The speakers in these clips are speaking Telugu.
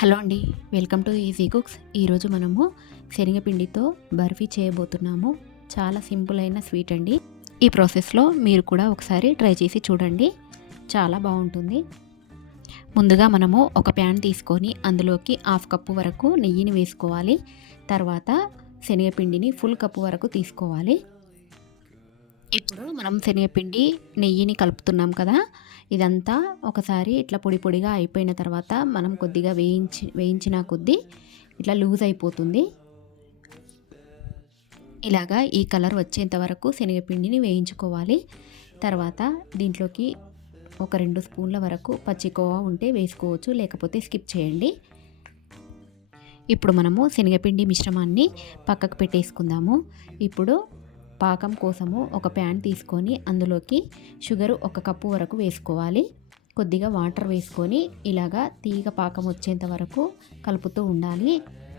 హలో అండి, వెల్కమ్ టు ఈజీ కుక్స్. ఈరోజు మనము శనగపిండితో బర్ఫీ చేయబోతున్నాము. చాలా సింపుల్ అయిన స్వీట్ అండి. ఈ ప్రాసెస్లో మీరు కూడా ఒకసారి ట్రై చేసి చూడండి, చాలా బాగుంటుంది. ముందుగా మనము ఒక ప్యాన్ తీసుకొని అందులోకి 1/2 కప్పు వరకు నెయ్యిని వేసుకోవాలి. తర్వాత శనగపిండిని ఫుల్ కప్పు వరకు తీసుకోవాలి. ఇప్పుడు మనం శనగపిండి నెయ్యిని కలుపుతున్నాం కదా, ఇదంతా ఒకసారి ఇట్లా పొడి పొడిగా అయిపోయిన తర్వాత మనం కొద్దిగా వేయించిన కొద్దీ ఇట్లా లూజ్ అయిపోతుంది. ఇలాగా ఈ కలర్ వచ్చేంత వరకు శనగపిండిని వేయించుకోవాలి. తర్వాత దీంట్లోకి ఒక 2 స్పూన్ల వరకు పచ్చికోవా ఉంటే వేసుకోవచ్చు, లేకపోతే స్కిప్ చేయండి. ఇప్పుడు మనము శనగపిండి మిశ్రమాన్ని పక్కకు పెట్టేసుకుందాము. ఇప్పుడు పాకం కోసము ఒక ప్యాన్ తీసుకొని అందులోకి షుగరు 1 కప్పు వరకు వేసుకోవాలి. కొద్దిగా వాటర్ వేసుకొని ఇలాగా తీగ పాకం వచ్చేంత వరకు కలుపుతూ ఉండాలి.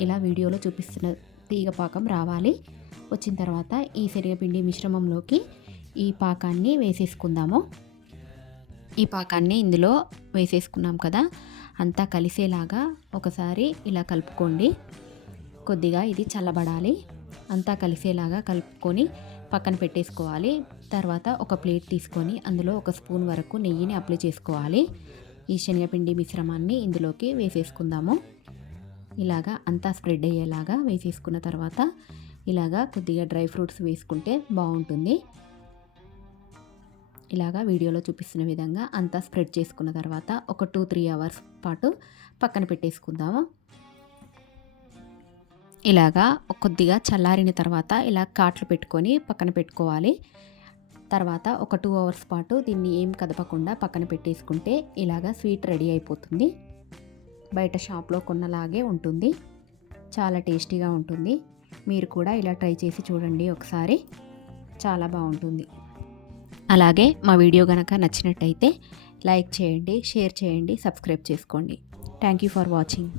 ఇలా వీడియోలో చూపిస్తున్న తీగ పాకం రావాలి. వచ్చిన తర్వాత ఈ శనగపిండి మిశ్రమంలోకి ఈ పాకాన్ని వేసేసుకుందాము. ఈ పాకాన్ని ఇందులో వేసేసుకున్నాం కదా, అంతా కలిసేలాగా ఒకసారి ఇలా కలుపుకోండి. కొద్దిగా ఇది చల్లబడాలి. అంతా కలిసేలాగా కలుపుకొని పక్కన పెట్టేసుకోవాలి. తర్వాత ఒక ప్లేట్ తీసుకొని అందులో 1 స్పూన్ వరకు నెయ్యిని అప్లై చేసుకోవాలి. ఈ శనగపిండి మిశ్రమాన్ని ఇందులోకి వేసేసుకుందాము. ఇలాగా అంతా స్ప్రెడ్ అయ్యేలాగా వేసేసుకున్న తర్వాత ఇలాగా కొద్దిగా డ్రై ఫ్రూట్స్ వేసుకుంటే బాగుంటుంది. ఇలాగా వీడియోలో చూపిస్తున్న విధంగా అంతా స్ప్రెడ్ చేసుకున్న తర్వాత ఒక 2-3 అవర్స్ పాటు పక్కన పెట్టేసుకుందాము. ఇలాగా కొద్దిగా చల్లారిన తర్వాత ఇలా కాట్లు పెట్టుకొని పక్కన పెట్టుకోవాలి. తర్వాత ఒక 2 అవర్స్ పాటు దీన్ని ఏం కదపకుండా పక్కన పెట్టేసుకుంటే ఇలాగా స్వీట్ రెడీ అయిపోతుంది. బయట షాప్లో కొన్నలాగే ఉంటుంది, చాలా టేస్టీగా ఉంటుంది. మీరు కూడా ఇలా ట్రై చేసి చూడండి ఒకసారి, చాలా బాగుంటుంది. అలాగే మా వీడియో కనుక నచ్చినట్టయితే లైక్ చేయండి, షేర్ చేయండి, సబ్స్క్రైబ్ చేసుకోండి. Thank you for watching.